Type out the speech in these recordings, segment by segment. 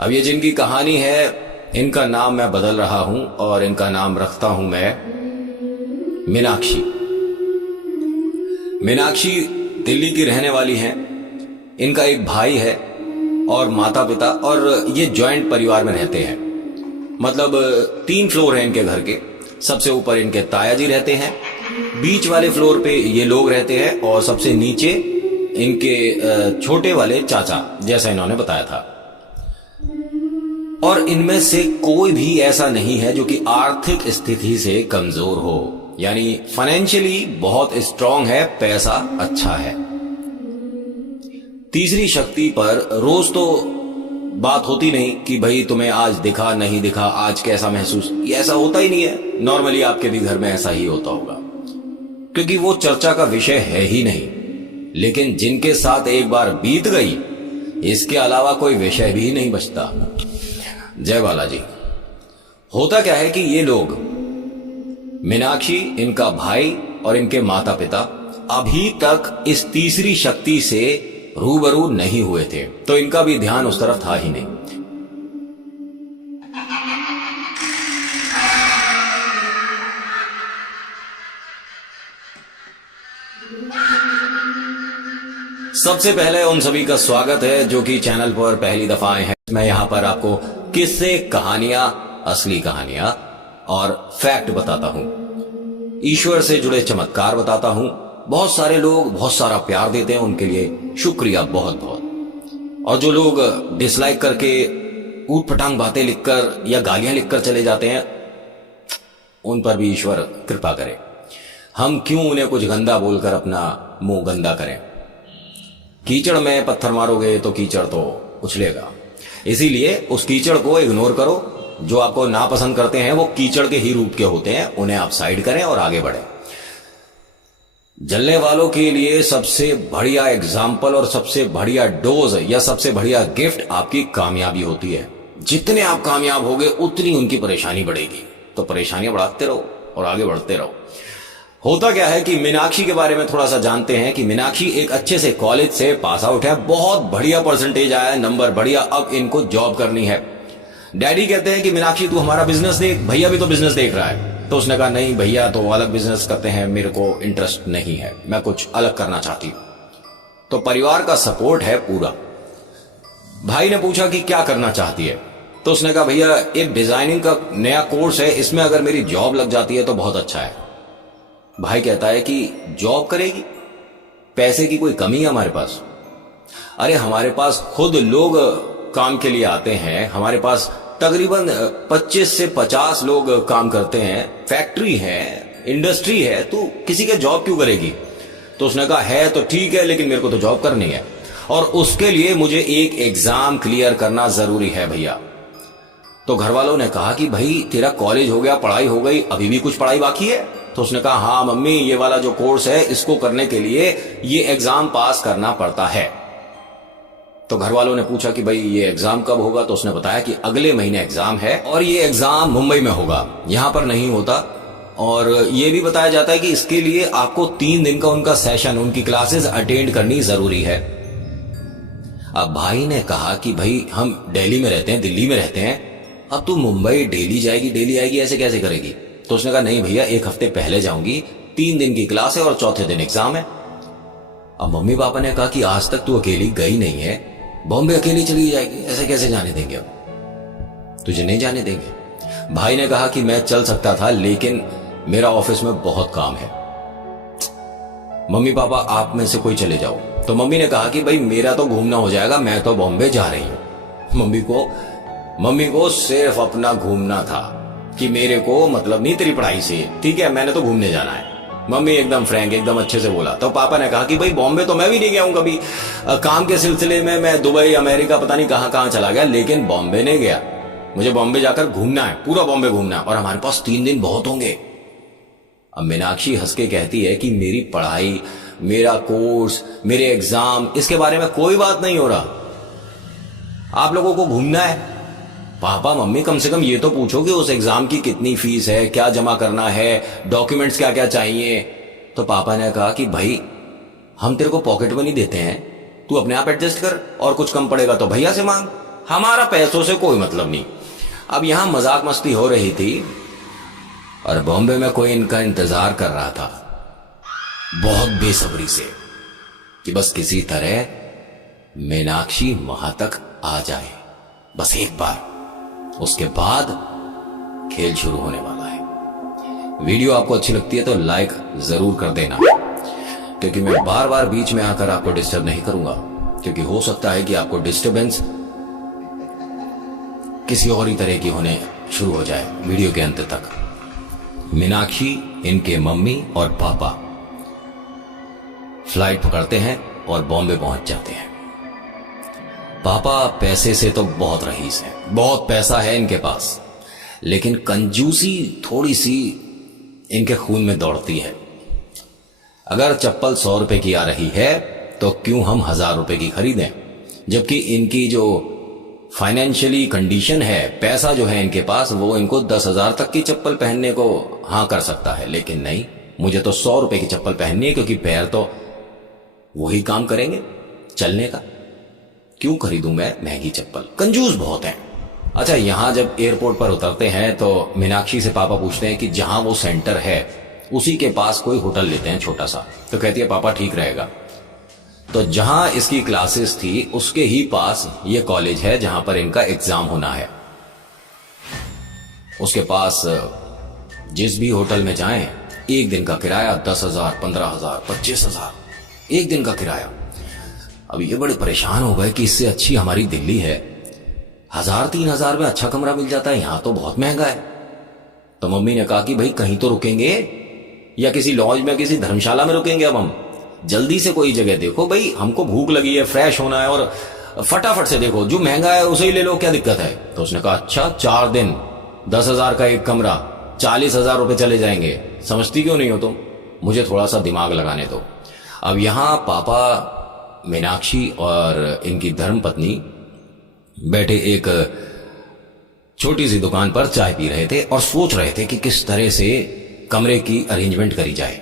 अब ये जिनकी कहानी है, इनका नाम मैं बदल रहा हूं और इनका नाम रखता हूं मैं मीनाक्षी। मीनाक्षी दिल्ली की रहने वाली हैं। इनका एक भाई है और माता पिता, और ये जॉइंट परिवार में रहते हैं। मतलब 3 फ्लोर हैं इनके घर के। सबसे ऊपर इनके ताया जी रहते हैं, बीच वाले फ्लोर पे ये लोग रहते हैं, और सबसे नीचे इनके छोटे वाले चाचा, जैसा इन्होंने बताया था। और इनमें से कोई भी ऐसा नहीं है जो कि आर्थिक स्थिति से कमजोर हो, यानी फाइनेंशियली बहुत स्ट्रांग है, पैसा अच्छा है। तीसरी शक्ति पर रोज तो बात होती नहीं कि भाई तुम्हें आज दिखा नहीं दिखा, आज कैसा महसूस, ये ऐसा होता ही नहीं है। नॉर्मली आपके भी घर में ऐसा ही होता होगा, क्योंकि वो चर्चा का विषय है ही नहीं। लेकिन जिनके साथ एक बार बीत गई, इसके अलावा कोई विषय भी नहीं बचता। जय बालाजी। होता क्या है कि ये लोग, मीनाक्षी, इनका भाई और इनके माता पिता, अभी तक इस तीसरी शक्ति से रूबरू नहीं हुए थे, तो इनका भी ध्यान उस तरफ था ही नहीं। सबसे पहले उन सभी का स्वागत है जो कि चैनल पर पहली दफा आए हैं। मैं यहां पर आपको किस्से, कहानियां, असली कहानियां और फैक्ट बताता हूं, ईश्वर से जुड़े चमत्कार बताता हूं। बहुत सारे लोग बहुत सारा प्यार देते हैं, उनके लिए शुक्रिया बहुत बहुत। और जो लोग डिसलाइक करके ऊट पटांग बातें लिखकर या गालियां लिखकर चले जाते हैं, उन पर भी ईश्वर कृपा करे। हम क्यों उन्हें कुछ गंदा बोलकर अपना मुंह गंदा करें। कीचड़ में पत्थर मारोगे तो कीचड़ तो उछलेगा, इसीलिए उस कीचड़ को इग्नोर करो। जो आपको नापसंद करते हैं वो कीचड़ के ही रूप के होते हैं, उन्हें आप साइड करें और आगे बढ़ें। जलने वालों के लिए सबसे बढ़िया एग्जाम्पल और सबसे बढ़िया डोज या सबसे बढ़िया गिफ्ट आपकी कामयाबी होती है। जितने आप कामयाब होगे उतनी उनकी परेशानी बढ़ेगी, तो परेशानियां बढ़ाते रहो और आगे बढ़ते रहो। होता क्या है कि मीनाक्षी के बारे में थोड़ा सा जानते हैं कि मीनाक्षी एक अच्छे से कॉलेज से पास आउट है, बहुत बढ़िया परसेंटेज आया है, नंबर बढ़िया। अब इनको जॉब करनी है। डैडी कहते हैं कि मीनाक्षी तू हमारा बिजनेस देख, भैया भी तो बिजनेस देख रहा है। तो उसने कहा नहीं भैया तो अलग बिजनेस करते हैं, मेरे को इंटरेस्ट नहीं है, मैं कुछ अलग करना चाहती हूं। तो परिवार का सपोर्ट है पूरा। भाई ने पूछा कि क्या करना चाहती है, तो उसने कहा भैया एक डिजाइनिंग का नया कोर्स है, इसमें अगर मेरी जॉब लग जाती है तो बहुत अच्छा है। भाई कहता है कि जॉब करेगी, पैसे की कोई कमी है हमारे पास? अरे हमारे पास खुद लोग काम के लिए आते हैं, हमारे पास तकरीबन 25 से 50 लोग काम करते हैं, फैक्ट्री है, इंडस्ट्री है, तू किसी के जॉब क्यों करेगी? तो उसने कहा है तो ठीक है, लेकिन मेरे को तो जॉब करनी है और उसके लिए मुझे एक एग्जाम क्लियर करना जरूरी है भैया। तो घर वालों ने कहा कि भाई तेरा कॉलेज हो गया, पढ़ाई हो गई, अभी भी कुछ पढ़ाई बाकी है? तो उसने कहा हाँ मम्मी, ये वाला जो कोर्स है इसको करने के लिए ये एग्जाम पास करना पड़ता है। तो घर वालों ने पूछा कि भाई ये एग्जाम कब होगा? तो उसने बताया कि अगले महीने एग्जाम है और ये एग्जाम मुंबई में होगा, यहां पर नहीं होता। और ये भी बताया जाता है कि इसके लिए आपको 3 दिन का उनका सेशन, उनकी क्लासेस अटेंड करनी जरूरी है। अब भाई ने कहा कि भाई हम दिल्ली में रहते हैं, दिल्ली में रहते हैं, अब तू मुंबई डेली जाएगी डेली आएगी, ऐसे कैसे करेगी? तो उसने कहा नहीं भैया 1 हफ्ते पहले जाऊंगी, 3 दिन की क्लास है और चौथे दिन एग्जाम है। अब मम्मी पापा ने कहा कि आज तक तू अकेली गई नहीं है, बॉम्बे अकेली चली जाएगी, ऐसे कैसे जाने देंगे? अब तुझे नहीं जाने देंगे। भाई ने कहा कि मैं चल सकता था, लेकिन मेरा ऑफिस में बहुत काम है। मम्मी पापा आप में से कोई चले जाओ। तो मम्मी ने कहा कि भाई मेरा तो घूमना हो जाएगा, मैं तो बॉम्बे जा रही हूं। मम्मी को सिर्फ अपना घूमना था कि मेरे को मतलब नहीं तेरी पढ़ाई से, ठीक है, मैंने तो घूमने जाना है। मम्मी एकदम फ्रैंक, एकदम अच्छे से बोला। तो पापा ने कहा कि भाई बॉम्बे तो मैं भी नहीं गया हूं कभी, काम के सिलसिले में मैं दुबई, अमेरिका, पता नहीं कहां कहां चला गया, लेकिन बॉम्बे नहीं गया। मुझे बॉम्बे जाकर घूमना है, पूरा बॉम्बे घूमना है, और हमारे पास 3 दिन बहुत होंगे। अब मीनाक्षी हंस के कहती है कि मेरी पढ़ाई, मेरा कोर्स, मेरे एग्जाम, इसके बारे में कोई बात नहीं हो रहा। आप लोगों को घूमना है। पापा मम्मी कम से कम ये तो पूछो कि उस एग्जाम की कितनी फीस है, क्या जमा करना है, डॉक्यूमेंट्स क्या क्या चाहिए। तो पापा ने कहा कि भाई हम तेरे को पॉकेट मनी देते हैं, तू अपने आप एडजस्ट कर, और कुछ कम पड़ेगा तो भैया से मांग। हमारा पैसों से कोई मतलब नहीं। अब यहां मजाक मस्ती हो रही थी और बॉम्बे में कोई इनका इंतजार कर रहा था बहुत बेसब्री से कि बस किसी तरह मीनाक्षी वहां तक आ जाए, बस एक बार, उसके बाद खेल शुरू होने वाला है। वीडियो आपको अच्छी लगती है तो लाइक जरूर कर देना, क्योंकि मैं बार बार बीच में आकर आपको डिस्टर्ब नहीं करूंगा, क्योंकि हो सकता है कि आपको डिस्टरबेंस किसी और ही तरह की होने शुरू हो जाए वीडियो के अंत तक। मीनाक्षी, इनके मम्मी और पापा फ्लाइट पकड़ते हैं और बॉम्बे पहुंच जाते हैं। पापा पैसे से तो बहुत रईस हैं, बहुत पैसा है इनके पास, लेकिन कंजूसी थोड़ी सी इनके खून में दौड़ती है। अगर चप्पल 100 रुपए की आ रही है तो क्यों हम 1000 रुपए की खरीदें, जबकि इनकी जो फाइनेंशियली कंडीशन है, पैसा जो है इनके पास, वो इनको 10,000 तक की चप्पल पहनने को हाँ कर सकता है। लेकिन नहीं, मुझे तो 100 रुपए की चप्पल पहननी है, क्योंकि पैर तो वही काम करेंगे चलने का। क्यों खरीदूं मैं महंगी चप्पल, कंजूस बहुत है। अच्छा, यहां जब एयरपोर्ट पर उतरते हैं तो मीनाक्षी से पापा पूछते हैं कि जहां वो सेंटर है उसी के पास कोई होटल लेते हैं छोटा सा। तो कहती है पापा ठीक रहेगा। तो जहां इसकी क्लासेस थी उसके ही पास ये कॉलेज है जहां पर इनका एग्जाम होना है। उसके पास जिस भी होटल में जाएं, एक दिन का किराया 10,000, 15,000, 25,000, एक दिन का किराया। अब ये बड़े परेशान हो गए कि इससे अच्छी हमारी दिल्ली है, 1,000, 3,000 में अच्छा कमरा मिल जाता है, यहां तो बहुत महंगा है। तो मम्मी ने कहा कि भाई कहीं तो रुकेंगे, या किसी लॉज में, किसी धर्मशाला में रुकेंगे। अब हम जल्दी से कोई जगह देखो भाई, हमको भूख लगी है, फ्रेश होना है, और फटाफट से देखो, जो महंगा है उसे ही ले लो, क्या दिक्कत है। तो उसने कहा अच्छा 4 दिन 10,000 का एक कमरा, 40,000 रुपए चले जाएंगे, समझती क्यों नहीं हो तुम, मुझे थोड़ा सा दिमाग लगाने दो। अब यहां पापा, मीनाक्षी और इनकी धर्मपत्नी बैठे एक छोटी सी दुकान पर चाय पी रहे थे और सोच रहे थे कि किस तरह से कमरे की अरेंजमेंट करी जाए।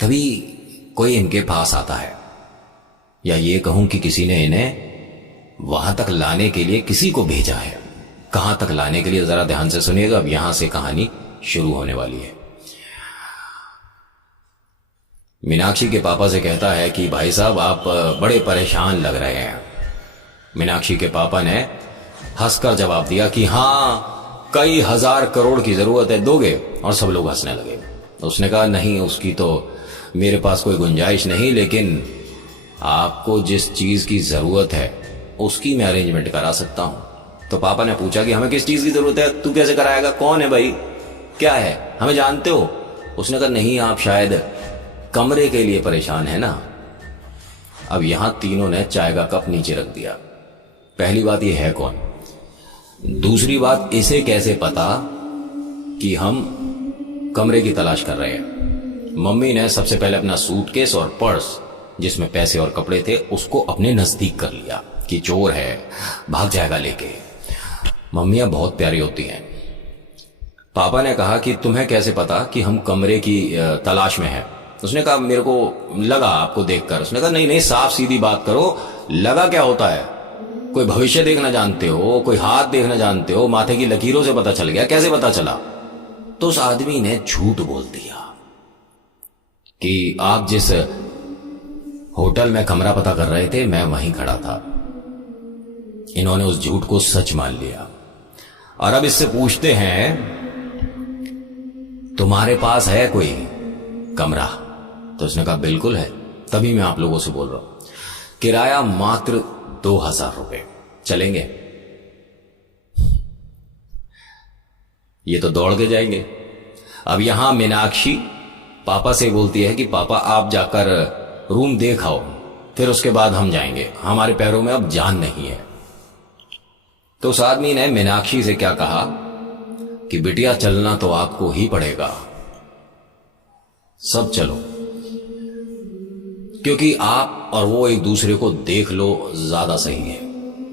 तभी कोई इनके पास आता है, या ये कहूं कि किसी ने इन्हें वहां तक लाने के लिए किसी को भेजा है। कहां तक लाने के लिए, जरा ध्यान से सुनिएगा, अब यहां से कहानी शुरू होने वाली है। मीनाक्षी के पापा से कहता है कि भाई साहब आप बड़े परेशान लग रहे हैं। मीनाक्षी के पापा ने हंसकर जवाब दिया कि हाँ, कई 1000 करोड़ की जरूरत है, दोगे? और सब लोग हंसने लगे। उसने कहा नहीं, उसकी तो मेरे पास कोई गुंजाइश नहीं, लेकिन आपको जिस चीज की जरूरत है उसकी मैं अरेंजमेंट करा सकता हूं। तो पापा ने पूछा कि हमें किस चीज की जरूरत है, तू कैसे कराएगा, कौन है भाई, क्या है, हमें जानते हो? उसने कहा नहीं, आप शायद कमरे के लिए परेशान है ना। अब यहां तीनों ने चाय का कप नीचे रख दिया। पहली बात ये है कौन, दूसरी बात इसे कैसे पता कि हम कमरे की तलाश कर रहे हैं। मम्मी ने सबसे पहले अपना सूटकेस और पर्स जिसमें पैसे और कपड़े थे उसको अपने नजदीक कर लिया कि चोर है, भाग जाएगा लेके। मम्मियां बहुत प्यारी होती हैं। पापा ने कहा कि तुम्हें कैसे पता कि हम कमरे की तलाश में हैं? उसने कहा मेरे को लगा आपको देखकर। उसने कहा नहीं नहीं, साफ सीधी बात करो, लगा क्या होता है? कोई भविष्य देखना जानते हो, कोई हाथ देखना जानते हो, माथे की लकीरों से पता चल गया, कैसे पता चला? तो उस आदमी ने झूठ बोल दिया कि आप जिस होटल में कमरा पता कर रहे थे मैं वहीं खड़ा था। इन्होंने उस झूठ को सच मान लिया और अब इससे पूछते हैं तुम्हारे पास है कोई कमरा? तो उसने कहा बिल्कुल है, तभी मैं आप लोगों से बोल रहा हूं। किराया मात्र 2,000 रुपए, चलेंगे? ये तो दौड़ के जाएंगे। अब यहां मीनाक्षी पापा से बोलती है कि पापा आप जाकर रूम देख आओ, फिर उसके बाद हम जाएंगे, हमारे पैरों में अब जान नहीं है। तो उस आदमी ने मीनाक्षी से क्या कहा कि बिटिया चलना तो आपको ही पड़ेगा, सब चलो, क्योंकि आप और वो एक दूसरे को देख लो ज्यादा सही है।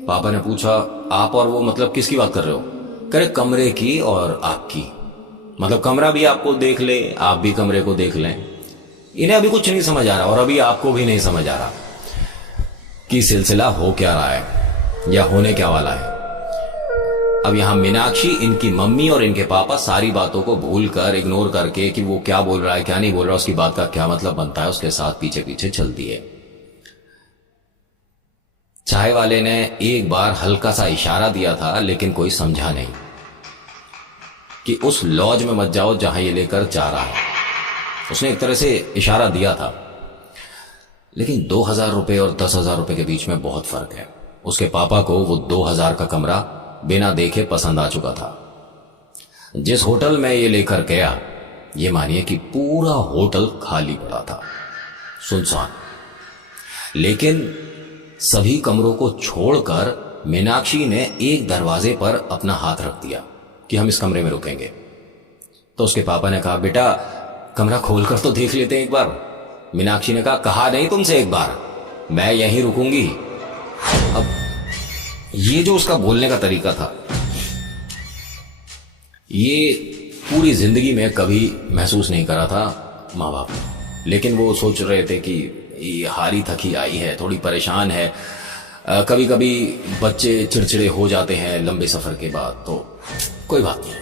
पापा ने पूछा आप और वो मतलब किसकी बात कर रहे हो? कह रहे कमरे की और आपकी, मतलब कमरा भी आपको देख ले, आप भी कमरे को देख लें। इन्हें अभी कुछ नहीं समझ आ रहा और अभी आपको भी नहीं समझ आ रहा कि सिलसिला हो क्या रहा है। या होने क्या वाला है। अब यहां मीनाक्षी इनकी मम्मी और इनके पापा सारी बातों को भूलकर, इग्नोर करके कि वो क्या बोल रहा है क्या नहीं बोल रहा, उसकी बात का क्या मतलब बनता है, उसके साथ पीछे पीछे चलती है। चाय वाले ने एक बार हल्का सा इशारा दिया था, लेकिन कोई समझा नहीं कि उस लॉज में मत जाओ जहां ये लेकर जा रहा है। उसने एक तरह से इशारा दिया था, लेकिन 2000 रुपए और 10,000 रुपए के बीच में बहुत फर्क है। उसके पापा को वो 2000 का कमरा बिना देखे पसंद आ चुका था। जिस होटल में ये लेकर गया, ये मानिए कि पूरा होटल खाली पड़ा था, सुनसान। लेकिन सभी कमरों को छोड़कर मीनाक्षी ने एक दरवाजे पर अपना हाथ रख दिया कि हम इस कमरे में रुकेंगे। तो उसके पापा ने कहा, बेटा कमरा खोलकर तो देख लेते हैं एक बार। मीनाक्षी ने कहा नहीं तुमसे एक बार, मैं यहीं रुकूंगी। अब ये जो उसका बोलने का तरीका था, ये पूरी जिंदगी में कभी महसूस नहीं करा था माँ बाप ने। लेकिन वो सोच रहे थे कि ये हारी थकी आई है, थोड़ी परेशान है। कभी कभी बच्चे चिड़चिड़े हो जाते हैं लंबे सफर के बाद, तो कोई बात नहीं।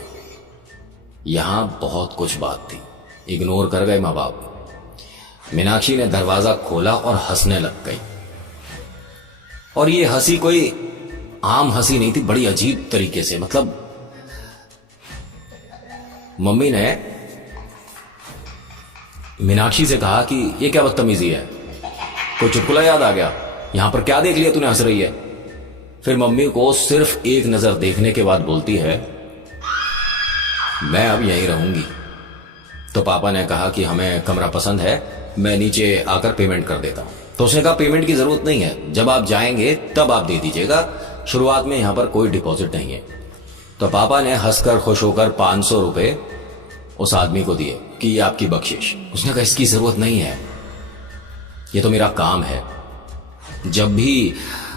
यहां बहुत कुछ बात थी, इग्नोर कर गए माँ बाप। मीनाक्षी ने दरवाजा खोला और हंसने लग गई। और ये हंसी कोई आम हंसी नहीं थी, बड़ी अजीब तरीके से। मतलब मम्मी ने मीनाक्षी से कहा कि ये क्या बदतमीजी है, कोई चुटकुला याद आ गया, यहां पर क्या देख लिया तूने हंस रही है। फिर मम्मी को सिर्फ एक नजर देखने के बाद बोलती है, मैं अब यहीं रहूंगी। तो पापा ने कहा कि हमें कमरा पसंद है, मैं नीचे आकर पेमेंट कर देता हूं। तो उसने कहा पेमेंट की जरूरत नहीं है, जब आप जाएंगे तब आप दे दीजिएगा, शुरुआत में यहां पर कोई डिपॉजिट नहीं है। तो पापा ने हंसकर खुश होकर 500 रुपए उस आदमी को दिए कि ये आपकी बख्शिश। उसने कहा इसकी जरूरत नहीं है, ये तो मेरा काम है, जब भी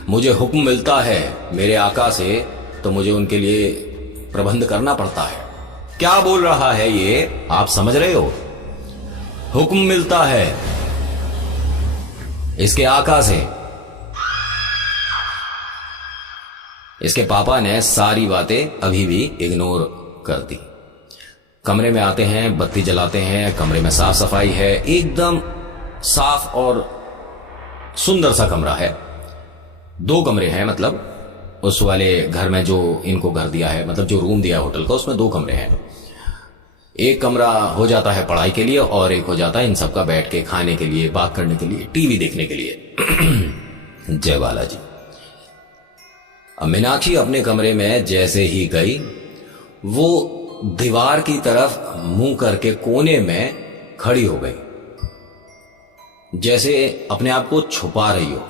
मुझे हुक्म मिलता है मेरे आका से तो मुझे उनके लिए प्रबंध करना पड़ता है। क्या बोल रहा है ये, आप समझ रहे हो? हुक्म मिलता है इसके आका से। इसके पापा ने सारी बातें अभी भी इग्नोर कर दी। कमरे में आते हैं, बत्ती जलाते हैं, कमरे में साफ सफाई है, एकदम साफ और सुंदर सा कमरा है। 2 कमरे हैं, मतलब उस वाले घर में जो इनको घर दिया है, मतलब जो रूम दिया है होटल का, उसमें 2 कमरे हैं। एक कमरा हो जाता है पढ़ाई के लिए और एक हो जाता है इन सबका बैठ के खाने के लिए, बात करने के लिए, टीवी देखने के लिए। जय बालाजी। अब मीनाक्षी अपने कमरे में जैसे ही गई, वो दीवार की तरफ मुंह करके कोने में खड़ी हो गई, जैसे अपने आप को छुपा रही हो।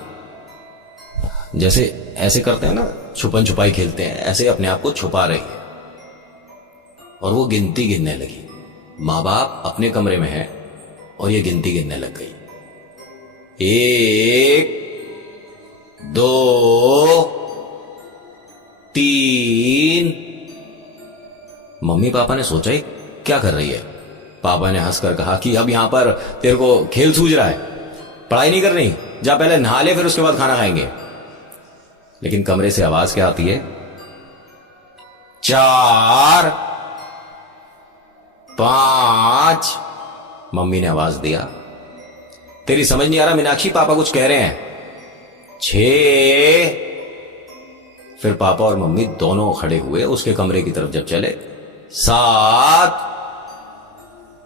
जैसे ऐसे करते हैं ना, छुपन छुपाई खेलते हैं, ऐसे अपने आप को छुपा रही है। और वो गिनती गिनने लगी। माँ बाप अपने कमरे में है और ये गिनती गिनने लग गई। 1 2 3। मम्मी पापा ने सोचा ही क्या कर रही है। पापा ने हंसकर कहा कि अब यहां पर तेरे को खेल सूझ रहा है, पढ़ाई नहीं करनी, जा पहले नहा ले, फिर उसके बाद खाना खाएंगे। लेकिन कमरे से आवाज क्या आती है? 4 5। मम्मी ने आवाज दिया, तेरी समझ नहीं आ रहा मीनाक्षी, पापा कुछ कह रहे हैं। 6। फिर पापा और मम्मी दोनों खड़े हुए, उसके कमरे की तरफ जब चले। 7।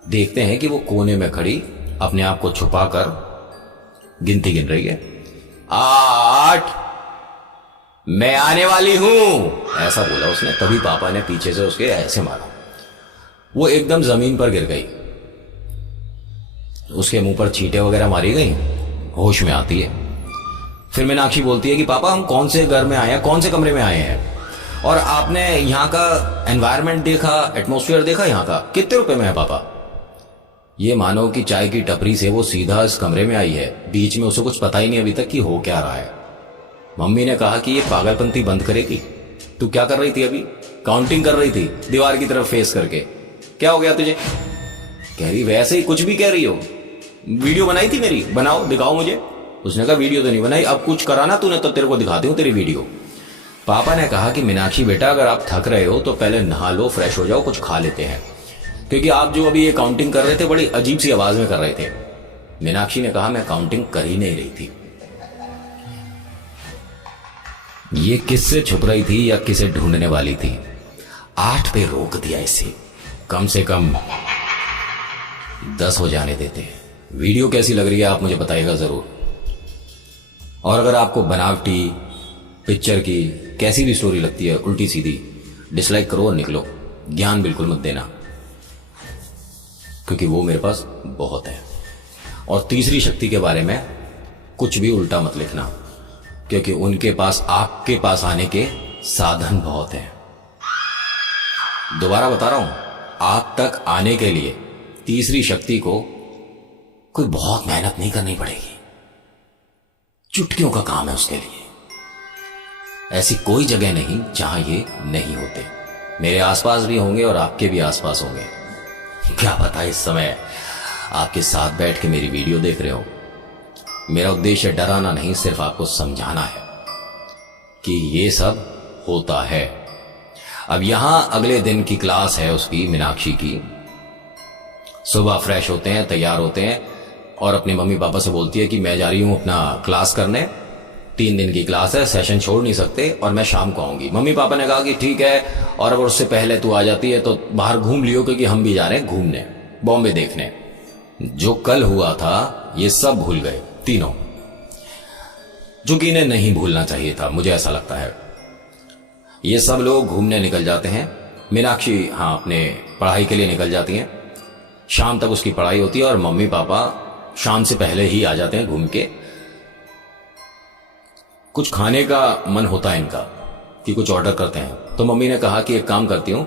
देखते हैं कि वो कोने में खड़ी अपने आप को छुपाकर गिनती गिन रही है। 8। मैं आने वाली हूं, ऐसा बोला उसने। तभी पापा ने पीछे से उसके ऐसे मारा, वो एकदम जमीन पर गिर गई। उसके मुंह पर छींटे वगैरह मारी गई, होश में आती है। फिर मीनाक्षी बोलती है कि पापा हम कौन से घर में आए हैं, कौन से कमरे में आए हैं, और आपने यहाँ का एनवायरनमेंट देखा, एटमॉस्फेयर देखा यहाँ का, कितने रुपए में है पापा? ये मानो कि चाय की टपरी से वो सीधा इस कमरे में आई है, बीच में उसे कुछ पता ही नहीं अभी तक कि हो क्या रहा है। मम्मी ने कहा कि ये पागलपंती बंद करेगी, तू क्या कर रही थी अभी? काउंटिंग कर रही थी दीवार की तरफ फेस करके, क्या हो गया तुझे? कह रही वैसे ही कुछ भी कह रही हो, वीडियो बनाई थी मेरी, बनाओ दिखाओ मुझे। उसने कहा वीडियो तो नहीं बनाई, अब कुछ कराना तूने तो तेरे को दिखाती हूं तेरी वीडियो। पापा ने कहा कि मीनाक्षी बेटा, अगर आप थक रहे हो तो पहले नहा लो, फ्रेश हो जाओ, कुछ खा लेते हैं, क्योंकि आप जो अभी ये काउंटिंग कर रहे थे बड़ी अजीब सी आवाज में कर रहे थे। मीनाक्षी ने कहा मैं काउंटिंग कर ही नहीं रही थी। ये किससे छुप रही थी या किसे ढूंढने वाली थी? 8 पे रोक दिया इसे, कम से कम 10 हो जाने देते। वीडियो कैसी लग रही है आप मुझे बताइएगा जरूर। और अगर आपको बनावटी पिक्चर की कैसी भी स्टोरी लगती है उल्टी सीधी, डिसलाइक करो और निकलो। ज्ञान बिल्कुल मत देना, क्योंकि वो मेरे पास बहुत है। और तीसरी शक्ति के बारे में कुछ भी उल्टा मत लिखना, क्योंकि उनके पास आपके पास आने के साधन बहुत हैं। दोबारा बता रहा हूं, आप तक आने के लिए तीसरी शक्ति को कोई बहुत मेहनत नहीं करनी पड़ेगी, चुटकियों का काम है उसके लिए। ऐसी कोई जगह नहीं जहां ये नहीं होते। मेरे आसपास भी होंगे और आपके भी आसपास होंगे। क्या पता इस समय आपके साथ बैठ के मेरी वीडियो देख रहे हो। मेरा उद्देश्य डराना नहीं, सिर्फ आपको समझाना है कि ये सब होता है। अब यहां अगले दिन की क्लास है उसकी, मीनाक्षी की। सुबह फ्रेश होते हैं, तैयार होते हैं और अपने मम्मी पापा से बोलती है कि मैं जा रही हूं अपना क्लास करने, 3 दिन की क्लास है, सेशन छोड़ नहीं सकते और मैं शाम को आऊंगी। मम्मी पापा ने कहा कि ठीक है, और अगर उससे पहले तू आ जाती है तो बाहर घूम लियो, क्योंकि हम भी जा रहे हैं घूमने, बॉम्बे देखने। जो कल हुआ था ये सब भूल गए तीनों, जो कि इन्हें नहीं भूलना चाहिए था, मुझे ऐसा लगता है। ये सब लोग घूमने निकल जाते हैं। मीनाक्षी अपने पढ़ाई के लिए निकल जाती हैं। शाम तक उसकी पढ़ाई होती है और मम्मी पापा शाम से पहले ही आ जाते हैं घूम के। कुछ खाने का मन होता है इनका कि कुछ ऑर्डर करते हैं, तो मम्मी ने कहा कि एक काम करती हूं,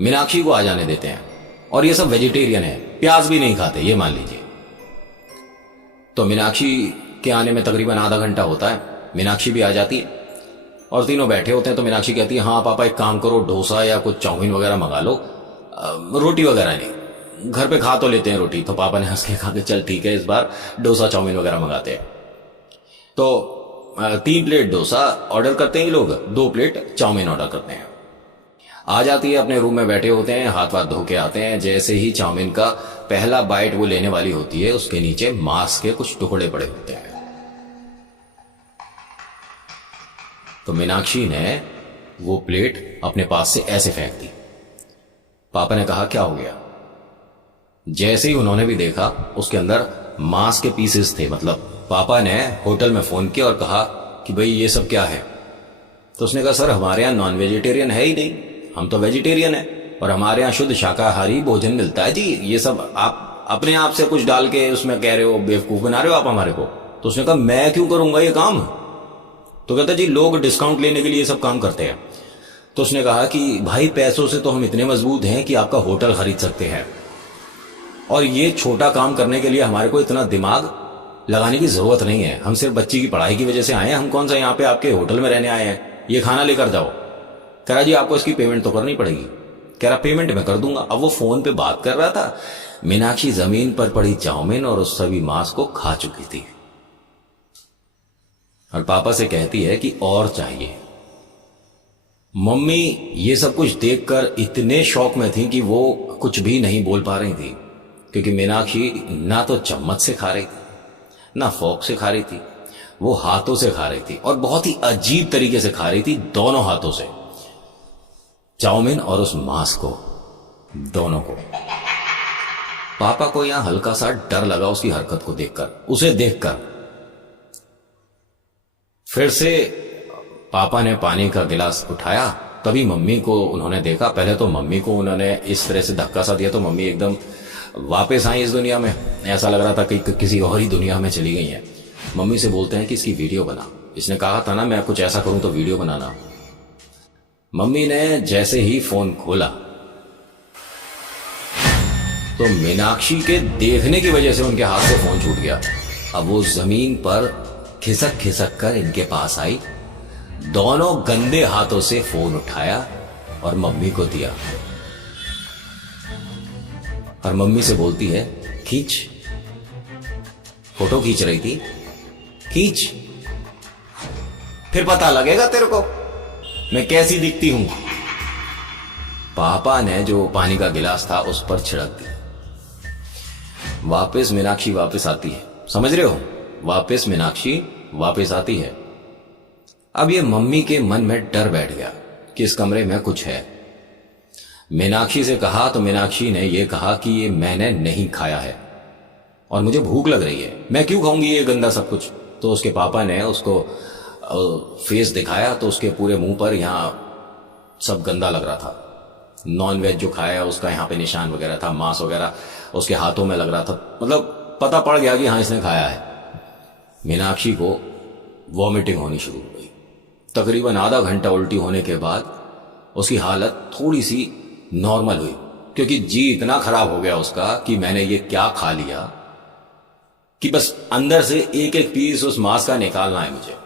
मीनाक्षी को आ जाने देते हैं। और ये सब वेजिटेरियन है, प्याज भी नहीं खाते, ये मान लीजिए। तो मीनाक्षी के आने में तकरीबन आधा घंटा होता है। मीनाक्षी भी आ जाती है और तीनों बैठे होते हैं। तो मीनाक्षी कहती है हाँ पापा एक काम करो, डोसा या कुछ चाउमीन वगैरह मंगा लो, रोटी वगैरह नहीं, घर पे खा तो लेते हैं रोटी। तो पापा ने हंस के कहा कि चल ठीक है, इस बार डोसा चाउमीन वगैरह मंगाते हैं। तो 3 प्लेट डोसा ऑर्डर करते हैं ये लोग, 2 प्लेट चाउमीन ऑर्डर करते हैं। आ जाती है, अपने रूम में बैठे होते हैं, हाथ वाथ धो के आते हैं। जैसे ही चाउमीन का पहला बाइट वो लेने वाली होती है, उसके नीचे मांस के कुछ टुकड़े पड़े होते हैं। तो मीनाक्षी ने वो प्लेट अपने पास से ऐसे फेंक दी। पापा ने कहा क्या हो गया? जैसे ही उन्होंने भी देखा, उसके अंदर मांस के पीसेस थे। मतलब पापा ने होटल में फोन किया और कहा कि भाई ये सब क्या है? तो उसने कहा सर हमारे यहाँ नॉन वेजिटेरियन है ही नहीं, हम तो वेजिटेरियन है और हमारे यहाँ शुद्ध शाकाहारी भोजन मिलता है जी। ये सब आप अपने आप से कुछ डाल के उसमें कह रहे हो, बेवकूफ बना रहे हो आप हमारे को। तो उसने कहा मैं क्यों करूंगा ये काम? तो कहता जी लोग डिस्काउंट लेने के लिए ये सब काम करते हैं। तो उसने कहा कि भाई पैसों से तो हम इतने मजबूत हैं कि आपका होटल खरीद सकते हैं, और ये छोटा काम करने के लिए हमारे को इतना दिमाग लगाने की जरूरत नहीं है। हम सिर्फ बच्ची की पढ़ाई की वजह से आए हैं, हम कौन सा यहाँ पे आपके होटल में रहने आए हैं। ये खाना लेकर जाओ। कह रहा जी आपको इसकी पेमेंट तो करनी पड़ेगी। कह रहा पेमेंट मैं कर दूंगा। अब वो फोन पे बात कर रहा था, मीनाक्षी जमीन पर पड़ी चाउमीन और उस सभी मांस को खा चुकी थी और पापा से कहती है कि और चाहिए। मम्मी ये सब कुछ देखकर इतने शौक में थी कि वो कुछ भी नहीं बोल पा रही थी, क्योंकि मीनाक्षी ना तो चम्मच से खा रही थी ना फोक से खा रही थी, वो हाथों से खा रही थी और बहुत ही अजीब तरीके से खा रही थी, दोनों हाथों से, चाउमीन और उस मांस को, दोनों को। पापा को यहां हल्का सा डर लगा उसकी हरकत को देखकर, उसे देखकर। फिर से पापा ने पानी का गिलास उठाया, तभी मम्मी को उन्होंने देखा। पहले तो मम्मी को उन्होंने इस तरह से धक्का सा दिया तो मम्मी एकदम वापस आई इस दुनिया में। ऐसा लग रहा था कि किसी और ही दुनिया में चली गई है। मम्मी से बोलते हैं कि इसकी वीडियो बना। इसने कहा था ना मैं कुछ ऐसा करूं तो वीडियो बनाना। मम्मी ने जैसे ही फोन खोला तो मीनाक्षी के देखने की वजह से उनके हाथ से फोन छूट गया। अब वो जमीन पर खिसक खिसक कर इनके पास आई, दोनों गंदे हाथों से फोन उठाया और मम्मी को दिया और मम्मी से बोलती है खींच। फोटो खींच रही थी, खींच, फिर पता लगेगा तेरे को। मैं कैसी दिखती हूं? पापा ने जो पानी का गिलास था उस पर छिड़क दिया। वापस मीनाक्षी वापस आती है, समझ रहे हो? वापस मीनाक्षी वापस आती है। अब ये मम्मी के मन में डर बैठ गया कि इस कमरे में कुछ है। मीनाक्षी से कहा तो मीनाक्षी ने यह कहा कि ये मैंने नहीं खाया है और मुझे भूख लग रही है, मैं क्यों खाऊंगी ये गंदा सब कुछ। तो उसके पापा ने उसको फेस दिखाया तो उसके पूरे मुंह पर यहां सब गंदा लग रहा था। नॉन वेज जो खाया उसका यहाँ पे निशान वगैरह था, मांस वगैरह उसके हाथों में लग रहा था। मतलब पता पड़ गया कि हाँ इसने खाया है। मीनाक्षी को वॉमिटिंग होनी शुरू हो गई। तकरीबन आधा घंटा उल्टी होने के बाद उसकी हालत थोड़ी सी नॉर्मल हुई, क्योंकि जी इतना खराब हो गया उसका कि मैंने ये क्या खा लिया कि बस अंदर से एक एक पीस उस मांस का निकालना है मुझे।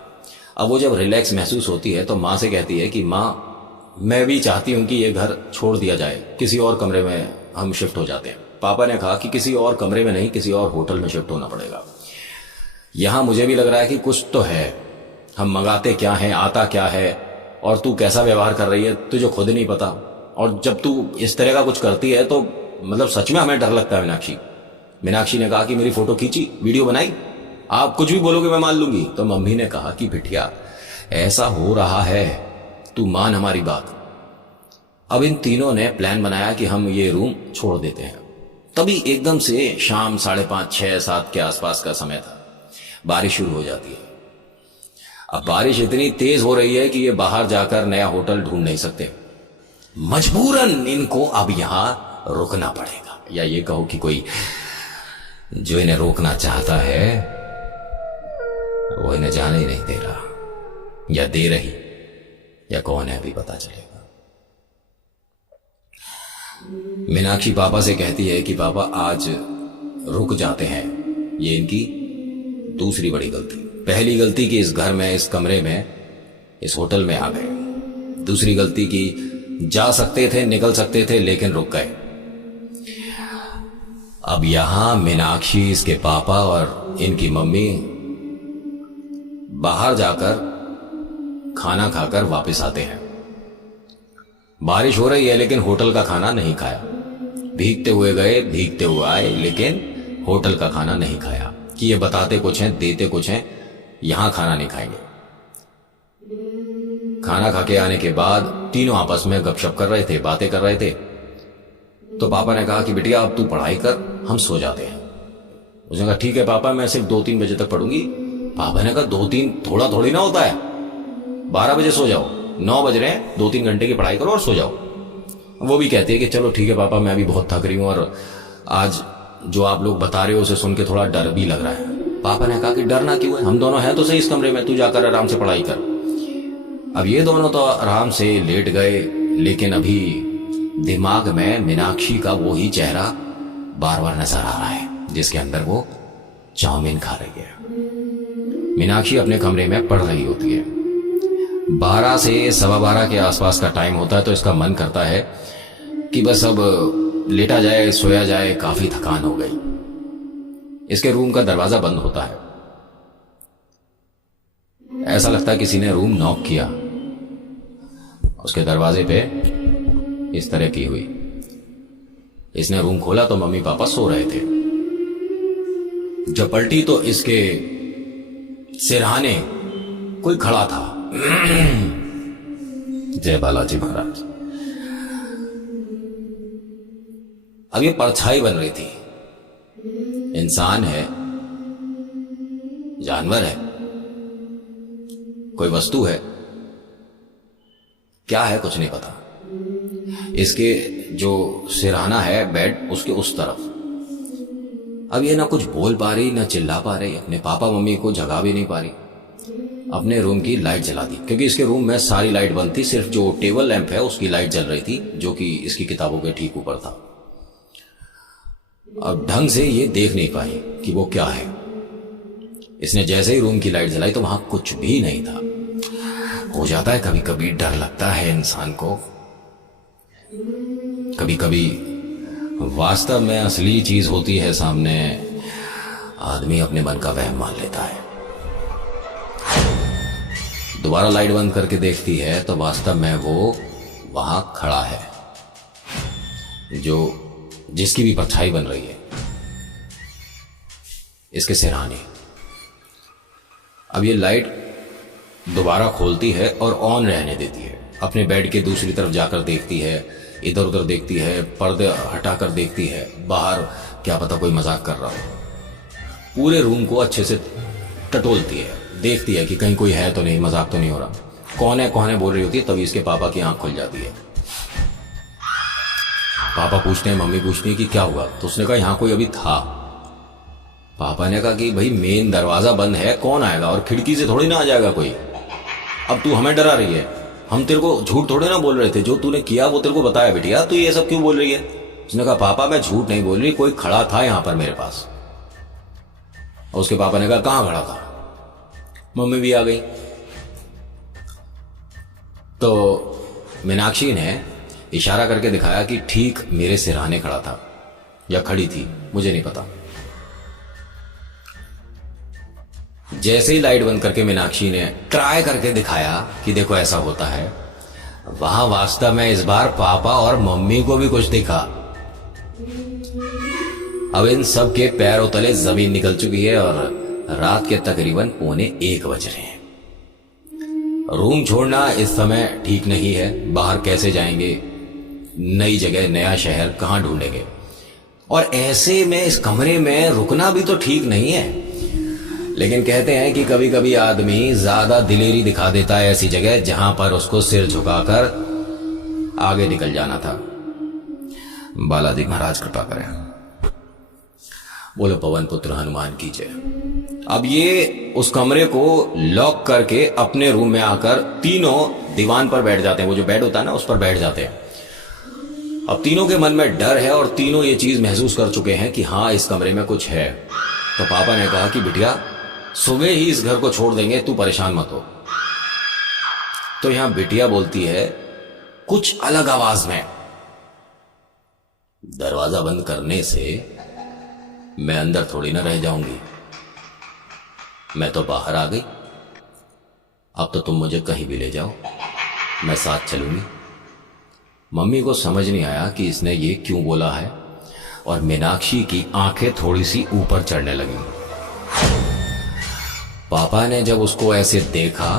अब वो जब रिलैक्स महसूस होती है तो माँ से कहती है कि माँ मैं भी चाहती हूं कि ये घर छोड़ दिया जाए, किसी और कमरे में हम शिफ्ट हो जाते हैं। पापा ने कहा कि किसी और कमरे में नहीं, किसी और होटल में शिफ्ट होना पड़ेगा। यहां मुझे भी लग रहा है कि कुछ तो है, हम मंगाते क्या है, आता क्या है, और तू कैसा व्यवहार कर रही है तुझे खुद नहीं पता। और जब तू इस तरह का कुछ करती है तो मतलब सच में हमें डर लगता है। मीनाक्षी ने कहा कि मेरी फोटो खींची, वीडियो बनाई, आप कुछ भी बोलोगे मैं मान लूंगी। तो मम्मी ने कहा कि बिटिया ऐसा हो रहा है, तू मान हमारी बात। अब इन तीनों ने प्लान बनाया कि हम ये रूम छोड़ देते हैं। तभी एकदम से शाम 5:30, 6, 7 के आसपास का समय था। बारिश शुरू हो जाती है। अब बारिश इतनी तेज हो रही है कि ये बाहर जाकर नया होटल ढूंढ नहीं सकते। मजबूरन इनको अब यहां रुकना पड़ेगा, या ये कहो कि कोई जो इन्हें रोकना चाहता है वो इन्हें जाने ही नहीं दे रहा, या दे रही, या कौन है अभी पता चलेगा। मीनाक्षी पापा से कहती है कि पापा आज रुक जाते हैं। ये इनकी दूसरी बड़ी गलती। पहली गलती कि इस घर में, इस कमरे में, इस होटल में आ गए। दूसरी गलती कि जा सकते थे, निकल सकते थे, लेकिन रुक गए। अब यहां मीनाक्षी, इसके पापा और इनकी मम्मी बाहर जाकर खाना खाकर वापस आते हैं। बारिश हो रही है लेकिन होटल का खाना नहीं खाया। भीगते हुए गए, भीगते हुए आए, लेकिन होटल का खाना नहीं खाया कि ये बताते कुछ हैं, देते कुछ हैं, यहां खाना नहीं खाएंगे। खाना खा के आने के बाद तीनों आपस में गपशप कर रहे थे, बातें कर रहे थे। तो पापा ने कहा कि बिटिया अब तू पढ़ाई कर, हम सो जाते हैं। उसने कहा ठीक है पापा, मैं सिर्फ 2-3 बजे तक पढ़ूंगी। पापा ने कहा 2-3 थोड़ा थोड़ी ना होता है, 12 बजे सो जाओ, 9 बज रहे हैं, 2-3 घंटे की पढ़ाई करो और सो जाओ। वो भी कहती है कि चलो ठीक है पापा, मैं भी बहुत थक रही हूं और आज जो आप लोग बता रहे हो उसे सुन के थोड़ा डर भी लग रहा है। पापा ने कहा कि डरना क्यों है, हम दोनों हैं तो सही इस कमरे में, तू जाकर आराम से पढ़ाई कर। अब ये दोनों तो आराम से लेट गए, लेकिन अभी दिमाग में मीनाक्षी का वो ही चेहरा बार बार नजर आ रहा है जिसके अंदर वो चाउमीन खा रही है। मीनाक्षी अपने कमरे में पढ़ रही होती है। 12 से 12:15 के आसपास का टाइम होता है, तो इसका मन करता है कि बस अब लेटा जाए, सोया जाए, काफी थकान हो गई। इसके रूम का दरवाजा बंद होता है। ऐसा लगता है किसी ने रूम नॉक किया। उसके दरवाजे पे इस तरह की हुई। इसने रूम खोला तो मम्मी पापा सो रहे थे। जब पलटी तो इसके सिरहाने कोई खड़ा था। जय बालाजी महाराज। अब ये परछाई बन रही थी। इंसान है, जानवर है, कोई वस्तु है, क्या है कुछ नहीं पता। इसके जो सिरहाना है बेड, उसके उस तरफ। अब ये ना कुछ बोल पा रही, ना चिल्ला पा रही, अपने पापा मम्मी को जगा भी नहीं पा रही। अपने रूम की लाइट जला दी, क्योंकि इसके रूम में सारी लाइट बंद थी, सिर्फ जो टेबल लैंप है उसकी लाइट जल रही थी, जो कि इसकी किताबों के ठीक ऊपर था। अब ढंग से ये देख नहीं पाई कि वो क्या है। इसने जैसे ही रूम की लाइट जलाई तो वहां कुछ भी नहीं था। हो जाता है कभी कभी, डर लगता है इंसान को। कभी कभी वास्तव में असली चीज होती है सामने, आदमी अपने मन का वहम मान लेता है। दोबारा लाइट बंद करके देखती है तो वास्तव में वो वहां खड़ा है, जो जिसकी भी परछाई बन रही है इसके सिरहाने। अब ये लाइट दोबारा खोलती है और ऑन रहने देती है। अपने बेड के दूसरी तरफ जाकर देखती है, इधर उधर देखती है, पर्दे हटाकर देखती है, बाहर क्या पता कोई मजाक कर रहा हो। पूरे रूम को अच्छे से टटोलती है, देखती है कि कहीं कोई है तो नहीं, मजाक तो नहीं हो रहा। कौन है बोल रही होती है, तभी इसके पापा की आंख खुल जाती है। पापा पूछते हैं, मम्मी पूछती है कि क्या हुआ, तो उसने कहा यहाँ कोई अभी था। पापा ने कहा कि भाई मेन दरवाजा बंद है, कौन आएगा, और खिड़की से थोड़ी ना आ जाएगा कोई। अब तू हमें डरा रही है, हम तेरे को झूठ थोड़े ना बोल रहे थे, जो तूने किया वो तेरे को बताया बेटिया, तू ये सब क्यों बोल रही है। उसने कहा पापा मैं झूठ नहीं बोल रही, कोई खड़ा था यहां पर मेरे पास। और उसके पापा ने कहा कहां खड़ा था। मम्मी भी आ गई। तो मीनाक्षी ने इशारा करके दिखाया कि ठीक मेरे सिरहाने खड़ा था या खड़ी थी, मुझे नहीं पता। जैसे ही लाइट बंद करके मीनाक्षी ने ट्राई करके दिखाया कि देखो ऐसा होता है, वहां वास्तव में इस बार पापा और मम्मी को भी कुछ दिखा। अब इन सब के पैरों तले जमीन निकल चुकी है और रात के तकरीबन 1:45 बज रहे हैं। रूम छोड़ना इस समय ठीक नहीं है, बाहर कैसे जाएंगे, नई जगह नया शहर कहां ढूंढेंगे, और ऐसे में इस कमरे में रुकना भी तो ठीक नहीं है। लेकिन कहते हैं कि कभी कभी आदमी ज्यादा दिलेरी दिखा देता है ऐसी जगह जहां पर उसको सिर झुकाकर आगे निकल जाना था। बालाजी महाराज कृपा करें। बोलो पवन पुत्र हनुमान की जय। अब ये उस कमरे को लॉक करके अपने रूम में आकर तीनों दीवान पर बैठ जाते हैं, वो जो बेड होता है ना उस पर बैठ जाते हैं। अब तीनों के मन में डर है और तीनों ये चीज महसूस कर चुके हैं कि हाँ इस कमरे में कुछ है। तो पापा ने कहा कि बिटिया सुबह ही इस घर को छोड़ देंगे, तू परेशान मत हो। तो यहां बिटिया बोलती है कुछ अलग आवाज में, दरवाजा बंद करने से मैं अंदर थोड़ी ना रह जाऊंगी, मैं तो बाहर आ गई, अब तो तुम मुझे कहीं भी ले जाओ, मैं साथ चलूंगी। मम्मी को समझ नहीं आया कि इसने ये क्यों बोला है, और मीनाक्षी की आंखें थोड़ी सी ऊपर चढ़ने लगी। पापा ने जब उसको ऐसे देखा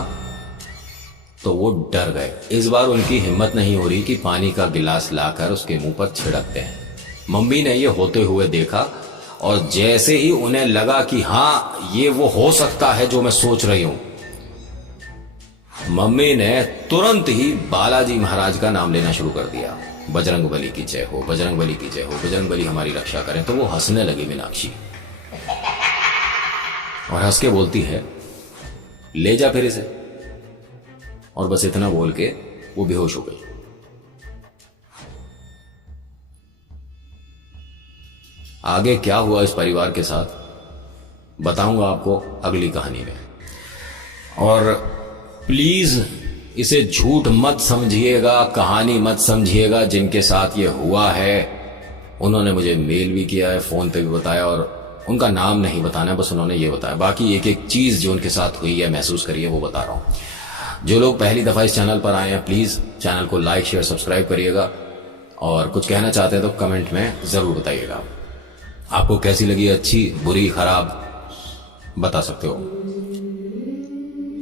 तो वो डर गए। इस बार उनकी हिम्मत नहीं हो रही कि पानी का गिलास लाकर उसके मुंह पर छिड़कते हैं। मम्मी ने ये होते हुए देखा और जैसे ही उन्हें लगा कि हाँ ये वो हो सकता है जो मैं सोच रही हूं, मम्मी ने तुरंत ही बालाजी महाराज का नाम लेना शुरू कर दिया। बजरंग बली की जय हो, बजरंग बली की जय हो, बजरंग बली हमारी रक्षा करें। तो वो हंसने लगी मीनाक्षी और हंस के बोलती है ले जा फिर इसे, और बस इतना बोल के वो बेहोश हो गई। आगे क्या हुआ इस परिवार के साथ बताऊंगा आपको अगली कहानी में। और प्लीज इसे झूठ मत समझिएगा, कहानी मत समझिएगा। जिनके साथ ये हुआ है उन्होंने मुझे मेल भी किया है, फोन पे भी बताया, और उनका नाम नहीं बताना, बस उन्होंने ये बताया। बाकी एक एक चीज जो उनके साथ हुई है महसूस करिए वो बता रहा हूं। जो लोग पहली दफा इस चैनल पर आए हैं प्लीज चैनल को लाइक शेयर सब्सक्राइब करिएगा, और कुछ कहना चाहते हैं तो कमेंट में जरूर बताइएगा। आपको कैसी लगी, अच्छी बुरी खराब बता सकते हो।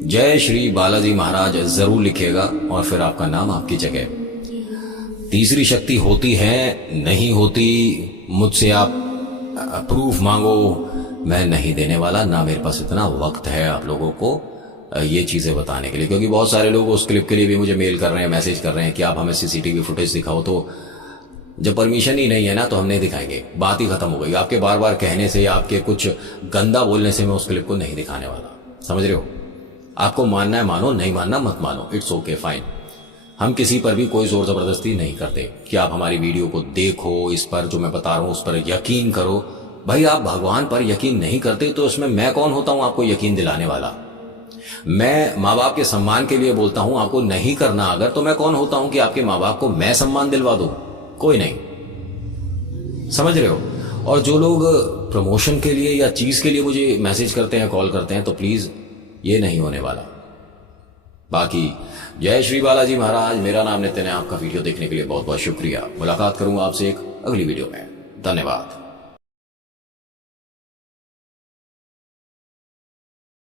जय श्री बालाजी महाराज जरूर लिखिएगा, और फिर आपका नाम आपकी जगह। तीसरी शक्ति होती है नहीं होती, मुझसे आप प्रूफ मांगो, मैं नहीं देने वाला, ना मेरे पास इतना वक्त है आप लोगों को ये चीजें बताने के लिए। क्योंकि बहुत सारे लोग उस क्लिप के लिए भी मुझे मेल कर रहे हैं, मैसेज कर रहे हैं कि आप हमें सीसीटीवी फुटेज दिखाओ। तो जब परमिशन ही नहीं है ना तो हम नहीं दिखाएंगे, बात ही खत्म हो गई। आपके बार बार कहने से या आपके कुछ गंदा बोलने से मैं उस क्लिप को नहीं दिखाने वाला, समझ रहे हो। आपको मानना है मानो, नहीं मानना मत मानो, इट्स ओके फाइन। हम किसी पर भी कोई जोर जबरदस्ती नहीं करते कि आप हमारी वीडियो को देखो, इस पर जो मैं बता रहा हूं उस पर यकीन करो। भाई आप भगवान पर यकीन नहीं करते तो उसमें मैं कौन होता हूं आपको यकीन दिलाने वाला। मैं माँ बाप के सम्मान के लिए बोलता हूं, आपको नहीं करना अगर, तो मैं कौन होता हूं कि आपके माँ बाप को मैं सम्मान दिलवा दूं। कोई नहीं, समझ रहे हो। और जो लोग प्रमोशन के लिए या चीज के लिए मुझे मैसेज करते हैं, कॉल करते हैं, तो प्लीज ये नहीं होने वाला। बाकी जय श्री बालाजी महाराज। मेरा नाम नितिन है। आपका वीडियो देखने के लिए बहुत बहुत शुक्रिया। मुलाकात करूंगा आपसे एक अगली वीडियो में। धन्यवाद।